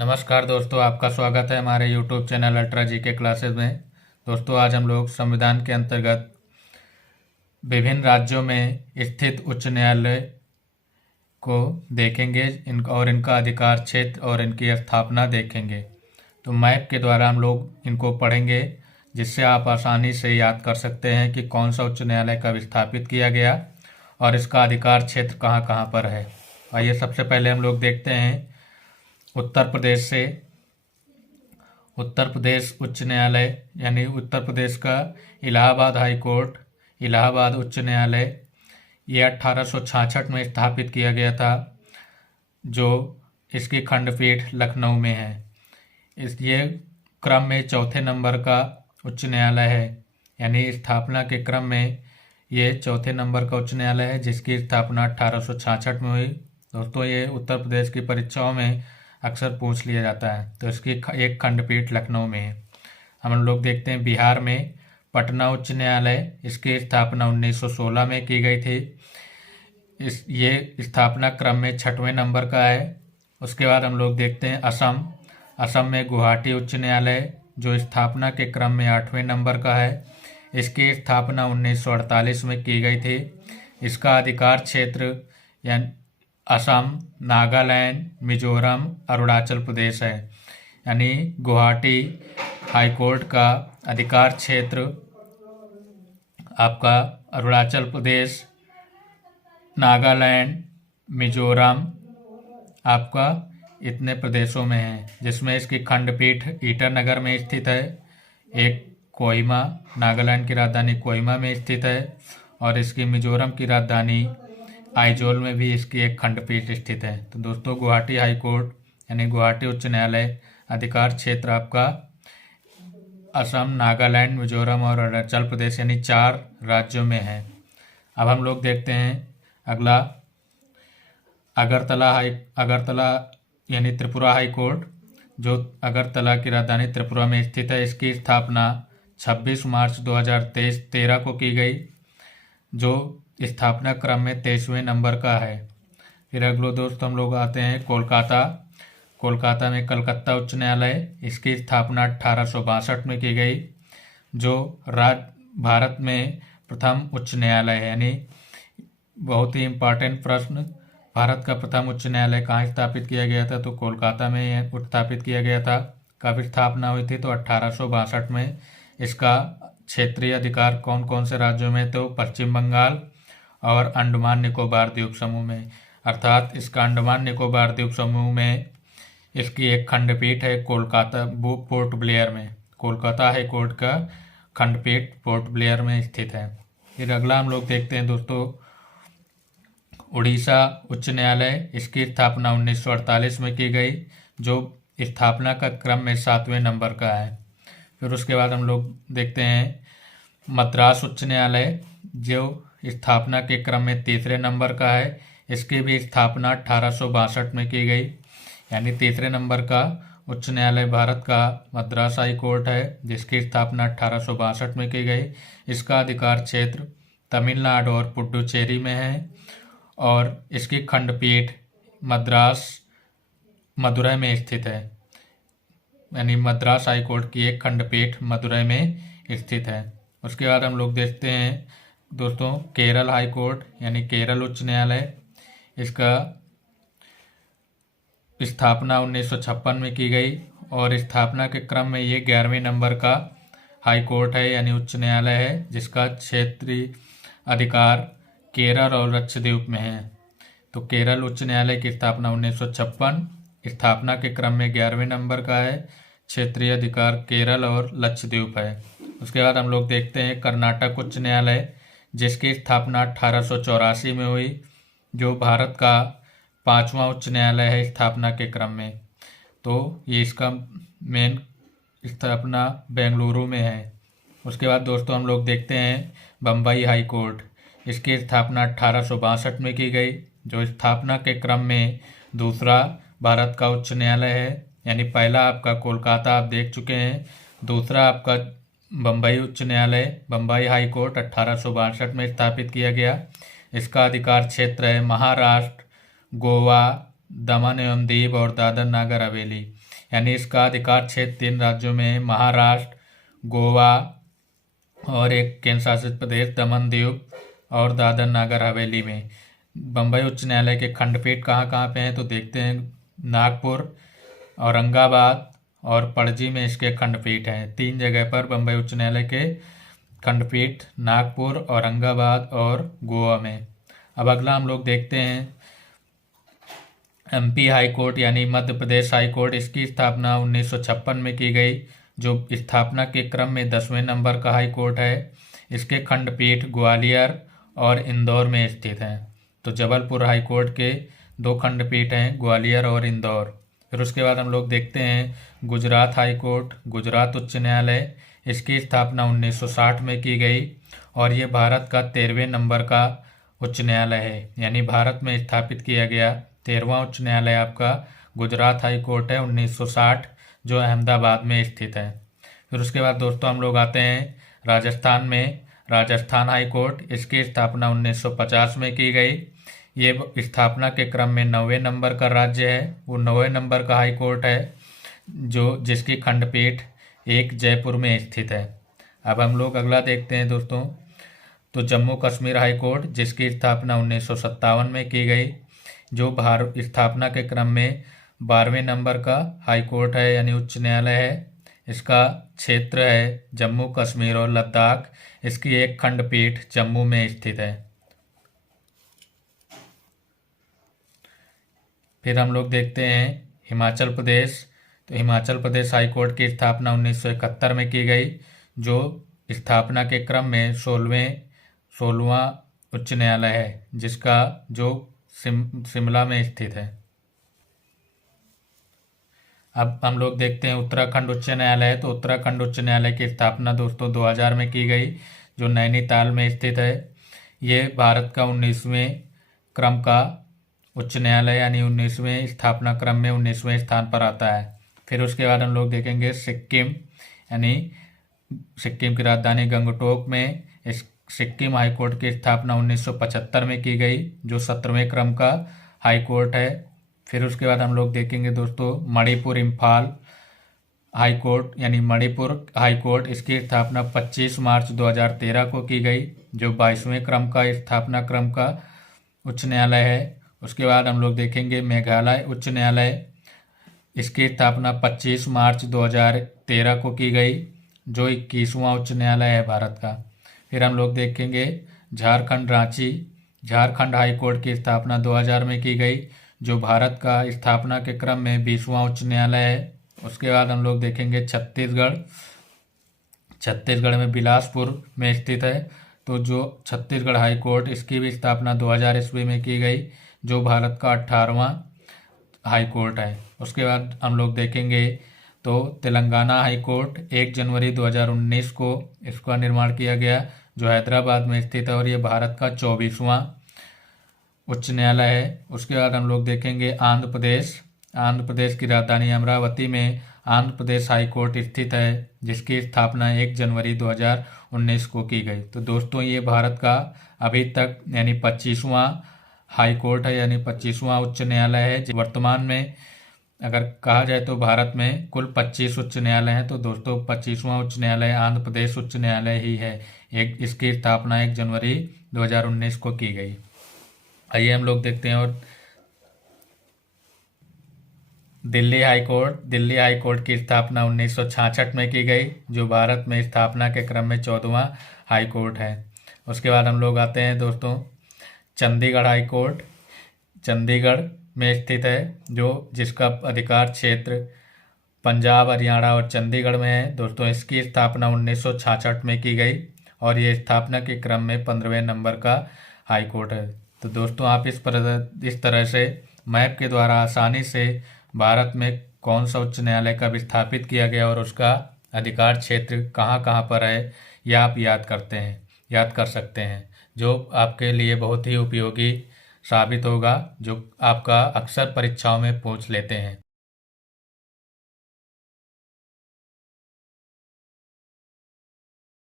नमस्कार दोस्तों, आपका स्वागत है हमारे YouTube चैनल अल्ट्रा जी के क्लासेस में। दोस्तों, आज हम लोग संविधान के अंतर्गत विभिन्न राज्यों में स्थित उच्च न्यायालय को देखेंगे और इनका अधिकार क्षेत्र और इनकी स्थापना देखेंगे। तो मैप के द्वारा हम लोग इनको पढ़ेंगे, जिससे आप आसानी से याद कर सकते हैं कि कौन सा उच्च न्यायालय कब स्थापित किया गया और इसका अधिकार क्षेत्र कहाँ कहाँ पर है। आइए सबसे पहले हम लोग देखते हैं उत्तर प्रदेश से। उत्तर प्रदेश उच्च न्यायालय यानी उत्तर प्रदेश का इलाहाबाद हाई कोर्ट, इलाहाबाद उच्च न्यायालय, ये 1866 में स्थापित किया गया था, जो इसकी खंडपीठ लखनऊ में है। ये क्रम में चौथे नंबर का उच्च न्यायालय है, यानी स्थापना के क्रम में ये चौथे नंबर का उच्च न्यायालय है, जिसकी स्थापना 1866 में हुई। दोस्तों, ये उत्तर प्रदेश की परीक्षाओं में अक्सर पूछ लिया जाता है। तो इसकी एक खंडपीठ लखनऊ में है। हम लोग देखते हैं बिहार में पटना उच्च न्यायालय, इसकी स्थापना 1916 में की गई थी। ये स्थापना क्रम में 6वें नंबर का है। उसके बाद हम लोग देखते हैं असम। असम में गुवाहाटी उच्च न्यायालय, जो स्थापना के क्रम में 8वें नंबर का है। इसकी स्थापना 1948 में की गई थी। इसका अधिकार क्षेत्र यानी असम, नागालैंड, मिजोरम, अरुणाचल प्रदेश है। यानी गुवाहाटी हाई कोर्ट का अधिकार क्षेत्र आपका अरुणाचल प्रदेश, नागालैंड, मिजोरम आपका इतने प्रदेशों में है, जिसमें इसकी खंडपीठ ईटानगर में स्थित है। एक कोहिमा, नागालैंड की राजधानी कोहिमा में स्थित है, और इसकी मिजोरम की राजधानी आइजोल में भी इसकी एक खंडपीठ स्थित है। तो दोस्तों, गुवाहाटी हाई कोर्ट यानी गुवाहाटी उच्च न्यायालय अधिकार क्षेत्र आपका असम, नागालैंड, मिजोरम और अरुणाचल प्रदेश यानी 4 राज्यों में है। अब हम लोग देखते हैं अगला अगरतला यानी त्रिपुरा हाई कोर्ट, जो अगरतला की राजधानी त्रिपुरा में स्थित है। इसकी स्थापना 26 मार्च 2013 को की गई, जो स्थापना क्रम में 23वें नंबर का है। फिर अगलो दोस्त हम लोग आते हैं कोलकाता। कोलकाता में कलकत्ता उच्च न्यायालय, इसकी स्थापना 1862 में की गई, जो भारत में प्रथम उच्च न्यायालय है। यानी बहुत ही इम्पोर्टेंट प्रश्न, भारत का प्रथम उच्च न्यायालय कहाँ स्थापित किया गया था? तो कोलकाता में स्थापित किया गया था। कब स्थापना हुई थी? तो 1862 में। इसका क्षेत्रीय अधिकार कौन कौन से राज्यों में? तो पश्चिम बंगाल और अंडमान निकोबार द्वीप समूह में। अर्थात इसका अंडमान निकोबार द्वीप समूह में इसकी एक खंडपीठ है कोलकाता पोर्ट ब्लेयर में। कोलकाता हाई कोर्ट का खंडपीठ पोर्ट ब्लेयर में स्थित है। फिर अगला हम लोग देखते हैं दोस्तों उड़ीसा उच्च न्यायालय, इसकी स्थापना 1948 में की गई, जो स्थापना का क्रम में 7वें नंबर का है। फिर उसके बाद हम लोग देखते हैं मद्रास उच्च न्यायालय, जो स्थापना के क्रम में 3रे नंबर का है। इसकी भी स्थापना 1862 में की गई, यानी 3रे नंबर का उच्च न्यायालय भारत का मद्रास हाई कोर्ट है, जिसकी स्थापना 1862 में की गई। इसका अधिकार क्षेत्र तमिलनाडु और पुडुचेरी में है, और इसकी खंडपीठ मदुरई में स्थित है। यानी मद्रास हाई कोर्ट की एक खंडपीठ मदुरई में स्थित है। उसके बाद हम लोग देखते हैं दोस्तों केरल हाई कोर्ट यानी केरल उच्च न्यायालय, इसका स्थापना 1956 में की गई, और स्थापना के क्रम में ये 11वें नंबर का हाई कोर्ट है यानी उच्च न्यायालय है, जिसका क्षेत्रीय अधिकार केरल और लक्षद्वीप में है। तो केरल उच्च न्यायालय की स्थापना 1956, स्थापना के क्रम में 11वें नंबर का है, क्षेत्रीय अधिकार केरल और लक्षद्वीप है। उसके बाद हम लोग देखते हैं कर्नाटक उच्च न्यायालय, जिसकी स्थापना 1884 में हुई, जो भारत का 5वां उच्च न्यायालय है स्थापना के क्रम में। तो ये इसका मेन स्थापना बेंगलुरु में है। उसके बाद दोस्तों हम लोग देखते हैं बम्बई हाई कोर्ट, इसकी स्थापना 1862 में की गई, जो स्थापना के क्रम में दूसरा भारत का उच्च न्यायालय है। यानी पहला आपका कोलकाता आप देख चुके हैं, दूसरा आपका बम्बई उच्च न्यायालय, बम्बई हाई कोर्ट 1862 में स्थापित किया गया। इसका अधिकार क्षेत्र है महाराष्ट्र, गोवा, दमन एवं दीव और दादर नागर हवेली। यानी इसका अधिकार क्षेत्र 3 राज्यों में है, महाराष्ट्र, गोवा और एक केंद्र शासित प्रदेश दमन दीव और दादर नागर हवेली में। बम्बई उच्च न्यायालय के खंडपीठ कहाँ कहाँ पे हैं तो देखते हैं। नागपुर, औरंगाबाद और पणजी में इसके खंडपीठ हैं। 3 जगह पर बम्बई उच्च न्यायालय के खंडपीठ, नागपुर, औरंगाबाद और गोवा में। अब अगला हम लोग देखते हैं एमपी हाई कोर्ट यानी मध्य प्रदेश हाई कोर्ट। इसकी स्थापना 1956 में की गई, जो स्थापना के क्रम में 10वें नंबर का हाई कोर्ट है। इसके खंडपीठ ग्वालियर और इंदौर में स्थित हैं। तो जबलपुर हाई कोर्ट के 2 खंडपीठ हैं, ग्वालियर और इंदौर। फिर उसके बाद हम लोग देखते हैं गुजरात हाई कोर्ट, गुजरात उच्च न्यायालय। इसकी स्थापना 1960 में की गई और ये भारत का 13वें नंबर का उच्च न्यायालय है। यानी भारत में स्थापित किया गया 13वां उच्च न्यायालय आपका गुजरात हाई कोर्ट है 1960, जो अहमदाबाद में स्थित है। फिर उसके बाद दोस्तों हम लोग आते हैं राजस्थान में, राजस्थान हाई कोर्ट। इसकी स्थापना 1950 में की गई। ये स्थापना के क्रम में 9वें नंबर का राज्य है, वो 9वें नंबर का हाई कोर्ट है, जो जिसकी खंडपीठ एक जयपुर में स्थित है। अब हम लोग अगला देखते हैं दोस्तों, तो जम्मू कश्मीर हाई कोर्ट, जिसकी स्थापना 1957 में की गई, जो भारत स्थापना के क्रम में 12वें नंबर का हाई कोर्ट है यानी उच्च न्यायालय है। इसका क्षेत्र है जम्मू कश्मीर और लद्दाख। इसकी एक खंडपीठ जम्मू में स्थित है। फिर हम लोग देखते हैं हिमाचल प्रदेश। तो हिमाचल प्रदेश हाई कोर्ट की स्थापना 1971 में की गई, जो स्थापना के क्रम में 16वां उच्च न्यायालय है, जिसका जो शिमला में स्थित है। अब हम लोग देखते हैं उत्तराखंड उच्च न्यायालय। तो उत्तराखंड उच्च न्यायालय की स्थापना दोस्तों 2000 में की गई, जो नैनीताल में स्थित है। ये भारत का 19वें क्रम का उच्च न्यायालय यानी 19वें स्थापना क्रम में 19वें स्थान पर आता है। फिर उसके बाद हम लोग देखेंगे सिक्किम, यानी सिक्किम की राजधानी गंगटोक में इस सिक्किम हाई कोर्ट की स्थापना 1975 में की गई, जो 17वें क्रम का हाई कोर्ट है। फिर उसके बाद हम लोग देखेंगे दोस्तों मणिपुर इम्फाल हाई कोर्ट यानी मणिपुर हाई कोर्ट। इसकी स्थापना 25 मार्च 2013 को की गई, जो 22वें क्रम का स्थापना क्रम का उच्च न्यायालय है। उसके बाद हम लोग देखेंगे मेघालय उच्च न्यायालय। इसकी स्थापना 25 मार्च 2013 को की गई, जो 21वां उच्च न्यायालय है भारत का। फिर हम लोग देखेंगे झारखंड रांची, झारखंड हाई कोर्ट की स्थापना 2000 में की गई, जो भारत का स्थापना के क्रम में 20वां उच्च न्यायालय है। उसके बाद हम लोग देखेंगे छत्तीसगढ़, छत्तीसगढ़ में बिलासपुर में स्थित है। तो जो छत्तीसगढ़ हाई कोर्ट, इसकी भी स्थापना 2000 ईस्वी में की गई, जो भारत का 18वां हाई कोर्ट है। उसके बाद हम लोग देखेंगे तो तेलंगाना हाई कोर्ट 1 जनवरी 2019 को इसका निर्माण किया गया, जो हैदराबाद में स्थित है और ये भारत का 24वां उच्च न्यायालय है। उसके बाद हम लोग देखेंगे आंध्र प्रदेश, आंध्र प्रदेश की राजधानी अमरावती में आंध्र प्रदेश हाई कोर्ट स्थित है, जिसकी स्थापना 1 जनवरी 2019 को की गई। तो दोस्तों ये भारत का अभी तक यानी 25वां हाई कोर्ट है यानी 25वां उच्च न्यायालय है। वर्तमान में अगर कहा जाए तो भारत में कुल 25 उच्च न्यायालय हैं, तो दोस्तों 25वां उच्च न्यायालय आंध्र प्रदेश उच्च न्यायालय ही है। इसकी स्थापना 1 जनवरी 2019 को की गई। आइए हम लोग देखते हैं और Delhi high court, Delhi high court की स्थापना 1966 में की गई, जो भारत में स्थापना के क्रम में 14वां हाई कोर्ट है। उसके बाद हम लोग आते हैं दोस्तों चंडीगढ़ हाई कोर्ट, चंडीगढ़ में स्थित है, जो जिसका अधिकार क्षेत्र पंजाब, हरियाणा और चंडीगढ़ में है। दोस्तों इसकी स्थापना 1966 में की गई और ये स्थापना के क्रम में 15वें नंबर का हाई कोर्ट है। तो दोस्तों आप इस तरह से मैप के द्वारा आसानी से भारत में कौन सा उच्च न्यायालय कब स्थापित किया गया और उसका अधिकार क्षेत्र कहाँ कहाँ पर है, यह आप याद कर सकते हैं, जो आपके लिए बहुत ही उपयोगी साबित होगा, जो आपका अक्सर परीक्षाओं में पूछ लेते हैं।